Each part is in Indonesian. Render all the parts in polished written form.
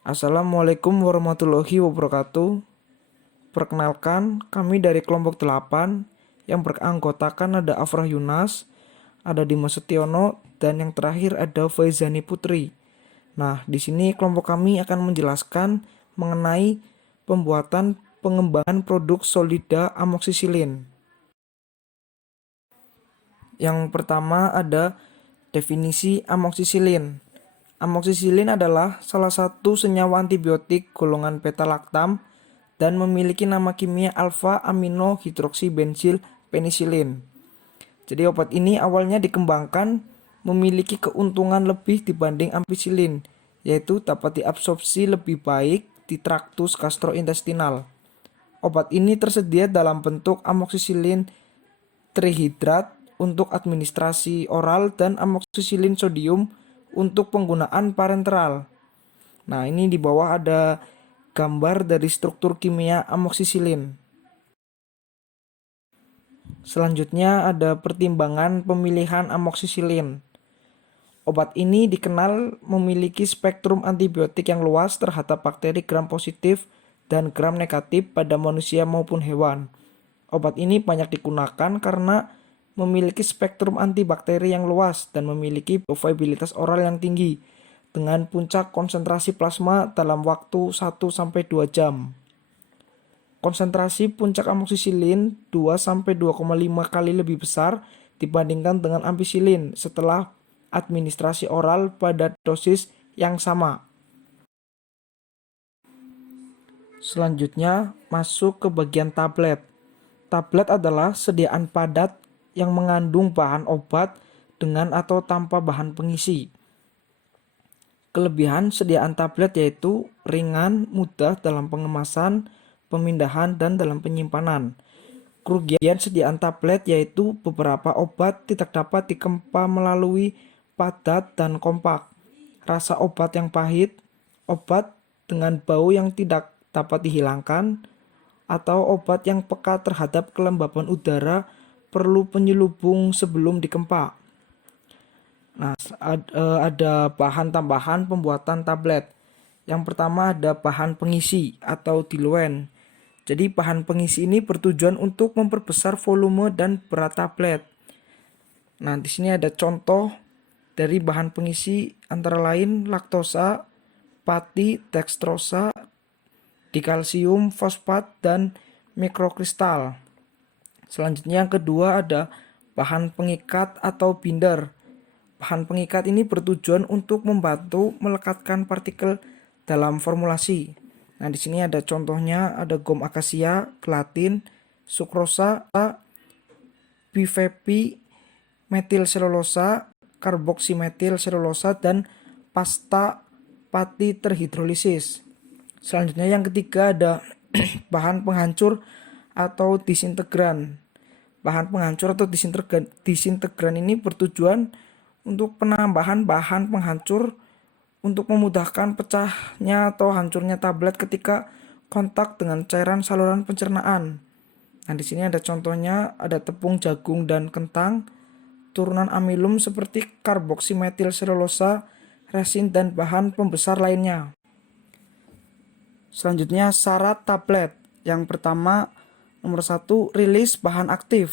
Assalamualaikum warahmatullahi wabarakatuh. Perkenalkan, kami dari kelompok 8 yang beranggotakan ada Afrah Yunas, ada Dimas Setiono, dan yang terakhir ada Faizani Putri. Nah, di sini kelompok kami akan menjelaskan mengenai pembuatan pengembangan produk Solida amoksisilin. Yang pertama ada definisi amoksisilin. Amoksisilin adalah salah satu senyawa antibiotik golongan beta-laktam dan memiliki nama kimia alfa-amino-hidroksibensil penisilin. Jadi obat ini awalnya dikembangkan memiliki keuntungan lebih dibanding ampicillin, yaitu dapat diabsorpsi lebih baik di traktus gastrointestinal. Obat ini tersedia dalam bentuk amoksisilin trihidrat untuk administrasi oral dan amoksisilin sodium untuk penggunaan parenteral. Nah, ini di bawah ada gambar dari struktur kimia amoksisilin. Selanjutnya ada pertimbangan pemilihan amoksisilin. Obat ini dikenal memiliki spektrum antibiotik yang luas terhadap bakteri gram positif dan gram negatif pada manusia maupun hewan. Obat ini banyak digunakan karena memiliki spektrum antibakteri yang luas dan memiliki bioavailabilitas oral yang tinggi dengan puncak konsentrasi plasma dalam waktu 1-2 jam. Konsentrasi puncak amoksisilin 2-2,5 kali lebih besar dibandingkan dengan ampicillin setelah administrasi oral pada dosis yang sama. Selanjutnya masuk ke bagian tablet. Tablet adalah sediaan padat yang mengandung bahan obat dengan atau tanpa bahan pengisi. Kelebihan sediaan tablet yaitu ringan, mudah dalam pengemasan, pemindahan, dan dalam penyimpanan. Kerugian sediaan tablet yaitu beberapa obat tidak dapat dikempa melalui padat dan kompak, rasa obat yang pahit, obat dengan bau yang tidak dapat dihilangkan, atau obat yang peka terhadap kelembaban udara perlu penyelubung sebelum dikempa. Nah, ada bahan tambahan pembuatan tablet. Yang pertama ada bahan pengisi atau diluent. Jadi bahan pengisi ini bertujuan untuk memperbesar volume dan berat tablet. Nah, di sini ada contoh dari bahan pengisi antara lain laktosa, pati, dextrosa, dikalsium, fosfat, dan mikrokristal. Selanjutnya yang kedua ada bahan pengikat atau binder. Bahan pengikat ini bertujuan untuk membantu melekatkan partikel dalam formulasi. Nah, di sini ada contohnya, ada gom akasia, gelatin, sukrosa, bifepi, metil selulosa, karboksimetil selulosa, dan pasta pati terhidrolisis. Selanjutnya yang ketiga ada bahan penghancur atau disintegran. Bahan penghancur atau disintegran ini bertujuan untuk penambahan bahan penghancur untuk memudahkan pecahnya atau hancurnya tablet ketika kontak dengan cairan saluran pencernaan. Nah, di sini ada contohnya, ada tepung jagung dan kentang, turunan amilum seperti karboksimetil selulosa, resin, dan bahan pembesar lainnya. Selanjutnya syarat tablet. Yang pertama, nomor 1, rilis bahan aktif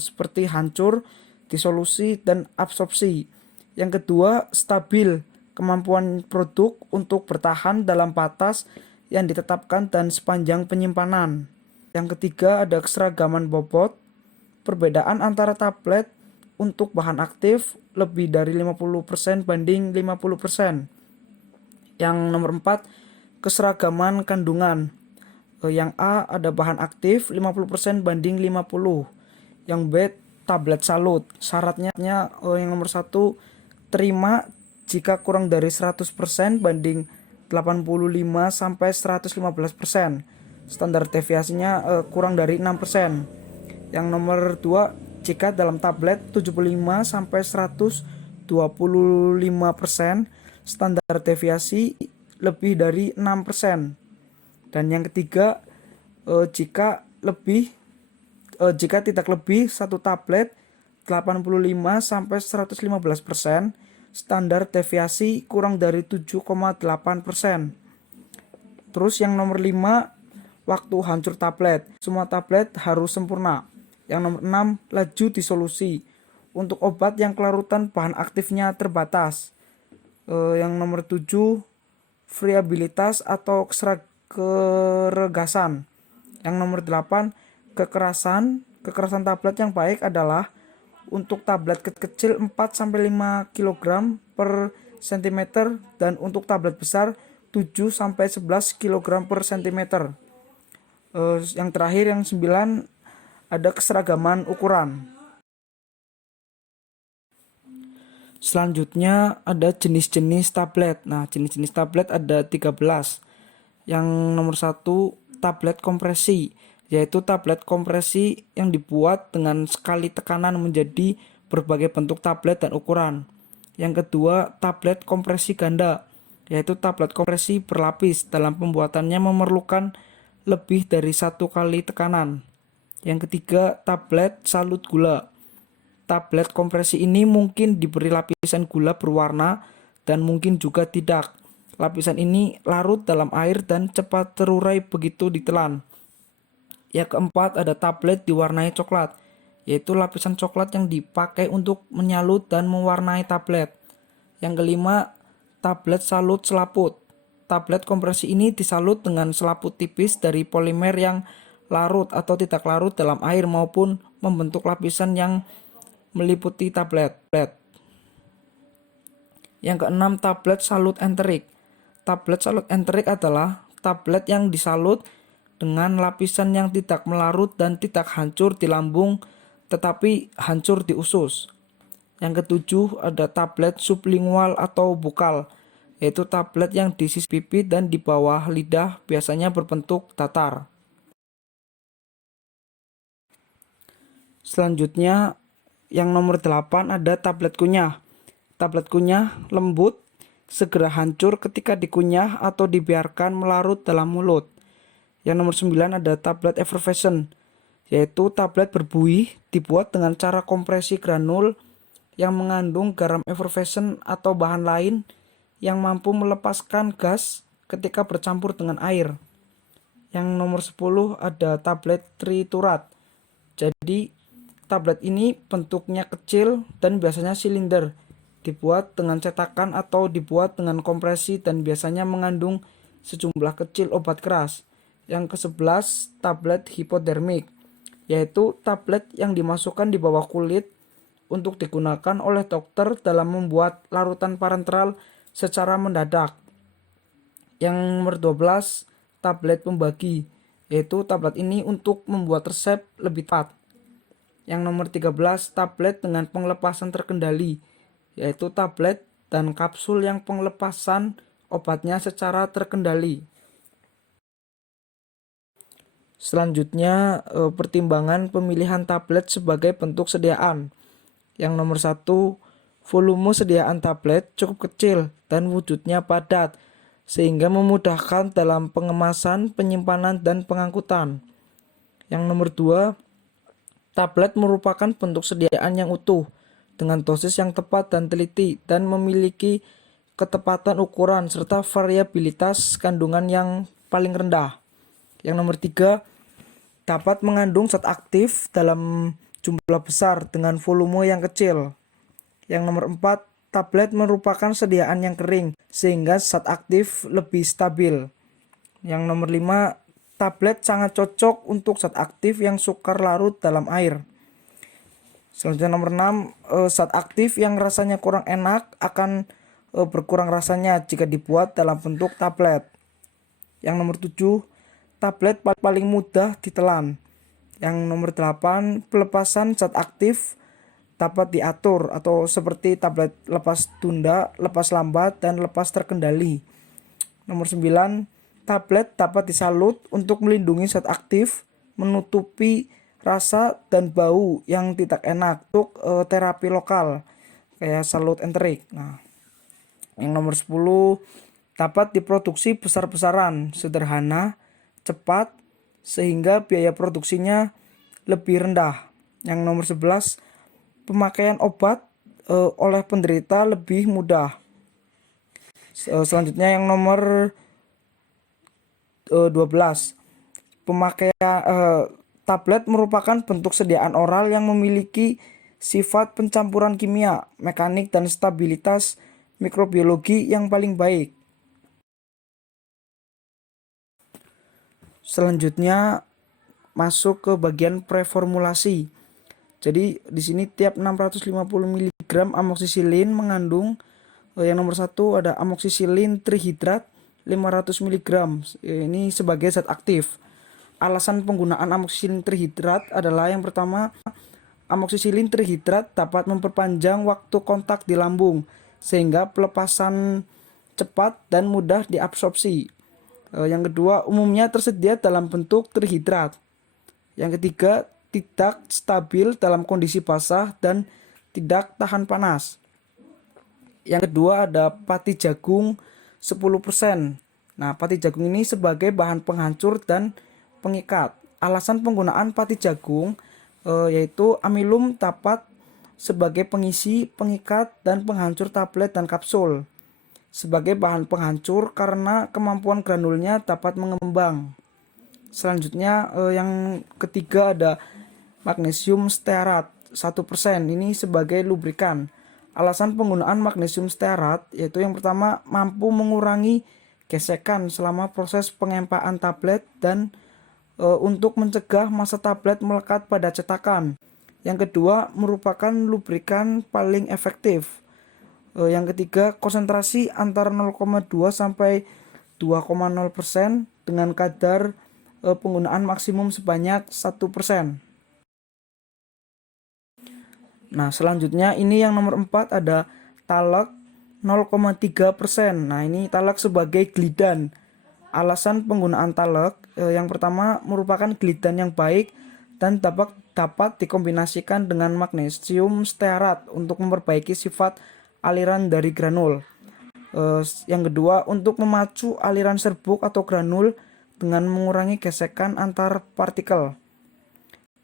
seperti hancur, disolusi, dan absorpsi. Yang kedua, stabil, kemampuan produk untuk bertahan dalam batas yang ditetapkan dan sepanjang penyimpanan. Yang ketiga, ada keseragaman bobot. Perbedaan antara tablet untuk bahan aktif lebih dari 50% banding 50%. Yang nomor 4, keseragaman kandungan. Yang A ada bahan aktif 50% banding 50. Yang B tablet salut. Syaratnya yang nomor 1, terima jika kurang dari 100% banding 85 sampai 115%. Standar deviasinya kurang dari 6%. Yang nomor 2, jika dalam tablet 75 sampai 125%, standar deviasi lebih dari 6%. Dan yang ketiga, jika tidak lebih satu tablet 85 sampai 115%, standar deviasi kurang dari 7,8%. Terus yang nomor 5, waktu hancur tablet. Semua tablet harus sempurna. Yang nomor 6, laju disolusi. Untuk obat yang kelarutan bahan aktifnya terbatas. Yang nomor 7, variabilitas atau keregasan. Yang nomor 8, kekerasan. Kekerasan tablet yang baik adalah untuk tablet kecil 4-5 kg per cm dan untuk tablet besar 7-11 kg per cm. Yang terakhir yang 9, ada keseragaman ukuran. Selanjutnya ada jenis-jenis tablet. Nah, jenis-jenis tablet ada 13. Yang nomor 1, tablet kompresi, yaitu tablet kompresi yang dibuat dengan skali tekanan menjadi berbagai bentuk tablet dan ukuran. Yang kedua, tablet kompresi ganda, yaitu tablet kompresi berlapis. Dalam pembuatannya memerlukan lebih dari 1 kali tekanan. Yang ketiga, tablet salut gula. Tablet kompresi ini mungkin diberi lapisan gula berwarna dan mungkin juga tidak. Lapisan ini larut dalam air dan cepat terurai begitu ditelan. Yang keempat, ada tablet diwarnai coklat, yaitu lapisan coklat yang dipakai untuk menyalut dan mewarnai tablet. Yang kelima, tablet salut selaput. Tablet kompresi ini disalut dengan selaput tipis dari polimer yang larut atau tidak larut dalam air maupun membentuk lapisan yang meliputi tablet. Yang keenam, tablet salut enterik. Tablet salut enterik adalah tablet yang disalut dengan lapisan yang tidak melarut dan tidak hancur di lambung tetapi hancur di usus. Yang ketujuh, ada tablet sublingual atau bukal, yaitu tablet yang di sisi pipi dan di bawah lidah biasanya berbentuk datar. Selanjutnya yang nomor 8, ada tablet kunyah. Tablet kunyah lembut, segera hancur ketika dikunyah atau dibiarkan melarut dalam mulut. Yang nomor 9, ada tablet effervescent, yaitu tablet berbuih dibuat dengan cara kompresi granul yang mengandung garam effervescent atau bahan lain yang mampu melepaskan gas ketika bercampur dengan air. Yang nomor 10, ada tablet triturat. Jadi tablet ini bentuknya kecil dan biasanya silinder, dibuat dengan cetakan atau dibuat dengan kompresi dan biasanya mengandung sejumlah kecil obat keras. Yang ke-11, tablet hipodermik, yaitu tablet yang dimasukkan di bawah kulit untuk digunakan oleh dokter dalam membuat larutan parenteral secara mendadak. Yang nomor 12, tablet pembagi, yaitu tablet ini untuk membuat resep lebih tepat. Yang nomor 13, tablet dengan pengelepasan terkendali, yaitu tablet dan kapsul yang pengelepasan obatnya secara terkendali. Selanjutnya, pertimbangan pemilihan tablet sebagai bentuk sediaan. Yang nomor 1, volume sediaan tablet cukup kecil dan wujudnya padat, sehingga memudahkan dalam pengemasan, penyimpanan, dan pengangkutan. Yang nomor 2, tablet merupakan bentuk sediaan yang utuh, dengan dosis yang tepat dan teliti, dan memiliki ketepatan ukuran serta variabilitas kandungan yang paling rendah. Yang nomor 3, dapat mengandung zat aktif dalam jumlah besar dengan volume yang kecil. Yang nomor 4, tablet merupakan sediaan yang kering, sehingga zat aktif lebih stabil. Yang nomor 5, tablet sangat cocok untuk zat aktif yang sukar larut dalam air. Selanjutnya nomor 6, zat aktif yang rasanya kurang enak akan berkurang rasanya jika dibuat dalam bentuk tablet. Yang nomor 7, tablet paling mudah ditelan. Yang nomor 8, pelepasan zat aktif dapat diatur atau seperti tablet lepas tunda, lepas lambat, dan lepas terkendali. Nomor 9, tablet dapat disalut untuk melindungi zat aktif, menutupi rasa dan bau yang tidak enak untuk terapi lokal kayak salut enterik. Nah, yang nomor 10, dapat diproduksi besar-besaran, sederhana, cepat, sehingga biaya produksinya lebih rendah. Yang nomor 11, pemakaian obat oleh penderita lebih mudah. Selanjutnya yang nomor 12. Pemakaian tablet merupakan bentuk sediaan oral yang memiliki sifat pencampuran kimia, mekanik, dan stabilitas mikrobiologi yang paling baik. Selanjutnya masuk ke bagian preformulasi. Jadi di sini tiap 650 mg amoksisilin mengandung yang nomor 1 ada amoksisilin trihidrat 500 mg. Ini sebagai zat aktif. Alasan penggunaan amoksisilin trihidrat adalah yang pertama, amoksisilin trihidrat dapat memperpanjang waktu kontak di lambung sehingga pelepasan cepat dan mudah diabsorpsi. Yang kedua, umumnya tersedia dalam bentuk trihidrat. Yang ketiga, tidak stabil dalam kondisi basah dan tidak tahan panas. Yang kedua ada pati jagung 10%. Nah, pati jagung ini sebagai bahan penghancur dan pengikat. Alasan penggunaan pati jagung yaitu amilum dapat sebagai pengisi, pengikat, dan penghancur tablet dan kapsul. Sebagai bahan penghancur karena kemampuan granulnya dapat mengembang. Selanjutnya yang ketiga ada magnesium stearat 1%. Ini sebagai lubrikan. Alasan penggunaan magnesium stearat yaitu yang pertama, mampu mengurangi gesekan selama proses pengempaan tablet dan untuk mencegah massa tablet melekat pada cetakan. Yang kedua, merupakan lubrikan paling efektif. Yang ketiga, konsentrasi antara 0,2 sampai 2,0% dengan kadar penggunaan maksimum sebanyak 1%. Nah, selanjutnya ini yang nomor 4 ada talak 0,3%. Nah, ini talak sebagai glidan. Alasan penggunaan talak yang pertama, merupakan glidan yang baik dan dapat dikombinasikan dengan magnesium stearat untuk memperbaiki sifat aliran dari granul. Yang kedua, untuk memacu aliran serbuk atau granul dengan mengurangi gesekan antar partikel.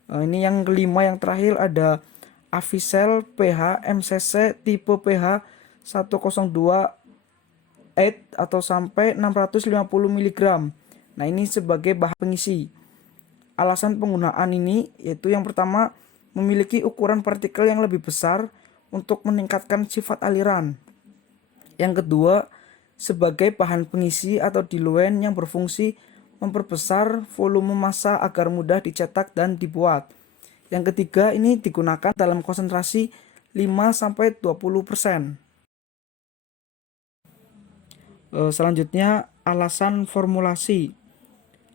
Ini yang kelima, yang terakhir ada Avicel pH MCC tipe pH 102 atau sampai 650 mg. Nah, ini sebagai bahan pengisi. Alasan penggunaan ini yaitu yang pertama, memiliki ukuran partikel yang lebih besar untuk meningkatkan sifat aliran. Yang kedua, sebagai bahan pengisi atau diluent yang berfungsi memperbesar volume massa agar mudah dicetak dan dibuat. Yang ketiga, ini digunakan dalam konsentrasi 5-20%. Selanjutnya, alasan formulasi.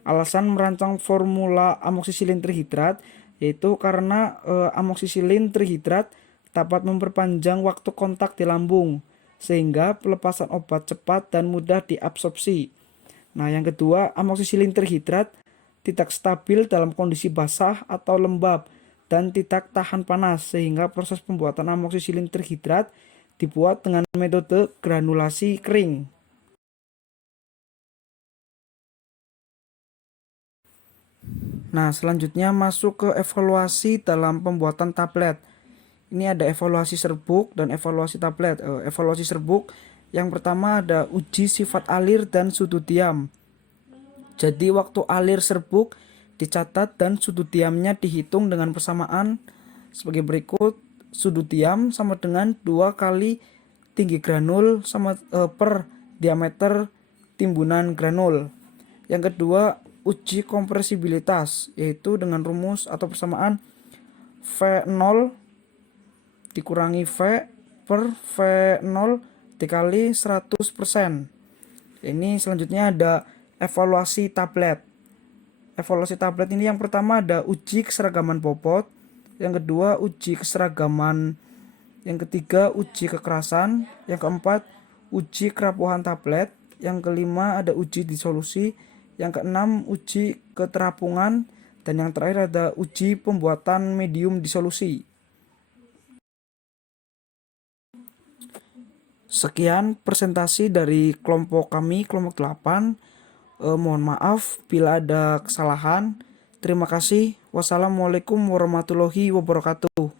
Alasan merancang formula amoksisilin trihidrat yaitu karena amoksisilin trihidrat dapat memperpanjang waktu kontak di lambung sehingga pelepasan obat cepat dan mudah diabsorpsi. Nah, yang kedua, amoksisilin trihidrat tidak stabil dalam kondisi basah atau lembab dan tidak tahan panas sehingga proses pembuatan amoksisilin trihidrat dibuat dengan metode granulasi kering. Nah, selanjutnya masuk ke evaluasi dalam pembuatan tablet. Ini ada evaluasi serbuk dan evaluasi tablet. Evaluasi serbuk yang pertama ada uji sifat alir dan sudut diam. Jadi waktu alir serbuk dicatat dan sudut diamnya dihitung dengan persamaan sebagai berikut. Sudut diam sama dengan 2 kali tinggi granul sama per diameter timbunan granul. Yang kedua, uji kompresibilitas yaitu dengan rumus atau persamaan V0 dikurangi V per V0 dikali 100%. Ini selanjutnya ada evaluasi tablet. Evaluasi tablet ini yang pertama ada uji keseragaman bobot, yang kedua uji keseragaman, yang ketiga uji kekerasan, yang keempat uji kerapuhan tablet, yang kelima ada uji disolusi, yang keenam uji keterapungan, dan yang terakhir ada uji pembuatan medium disolusi. Sekian presentasi dari kelompok kami, kelompok 8. Mohon maaf bila ada kesalahan. Terima kasih. Wassalamualaikum warahmatullahi wabarakatuh.